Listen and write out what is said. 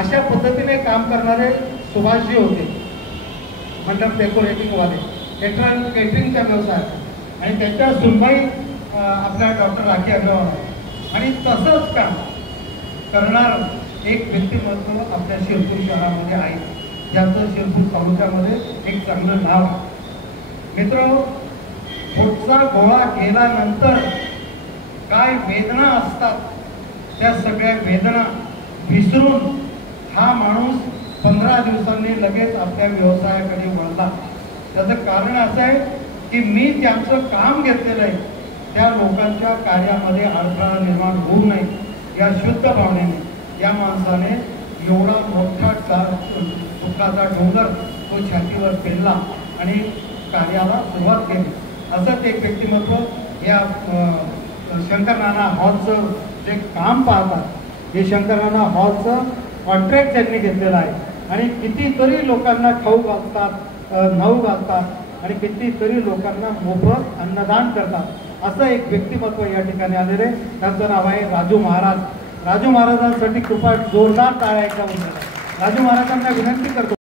अशा पद्धतीने काम करणारे सुभाषजी होते, मंडप डेकोरेटिंगवाले, केटरिंगचा व्यवसाय, आणि त्यांच्या सुनबाई आपल्या डॉक्टर राखी अग्रवाल, आणि तसंच काम करणार एक व्यक्तिमत्व आपल्या शिरपूर शहरामध्ये आहे, ज्याचं शिरपूर तालुक्यामध्ये एक चांगलं नाव आहे. मित्र, पोटचा गोळा केल्यानंतर काय वेदना असतात, त्या सगळ्या वेदना विसरून हा माणूस 15 दिवसांनी लगेच आपल्या व्यवसायाकडे वळला. त्याचं कारण असं आहे की मी ज्यांचं काम घेतलेलं आहे त्या लोकांच्या कार्यामध्ये अडथळा निर्माण होऊ नये या शुद्ध भावनेने या माणसाने एवढा मोठा दुःखाचा डोंगर तो छातीवर पेलला आणि कार्याला सुरुवात केली. असंच एक व्यक्तिमत्व या शंकर नाना हॉलचं जे काम पाहतात, हे शंकर नाना हॉलचं कॉन्ट्रॅक्ट त्यांनी घेतलेलं आहे आणि कितीतरी लोकांना खाऊ घालतात, न्हाऊ घालतात आणि कितीतरी लोकांना मोफत अन्नदान करतात. असं एक व्यक्तिमत्व या ठिकाणी आलेले, त्यांचं नाव आहे राजू महाराज. राजू महाराजांसाठी कृपा जोरदार टाळ्या एकदा. राजू महाराजांना विनंती करतो.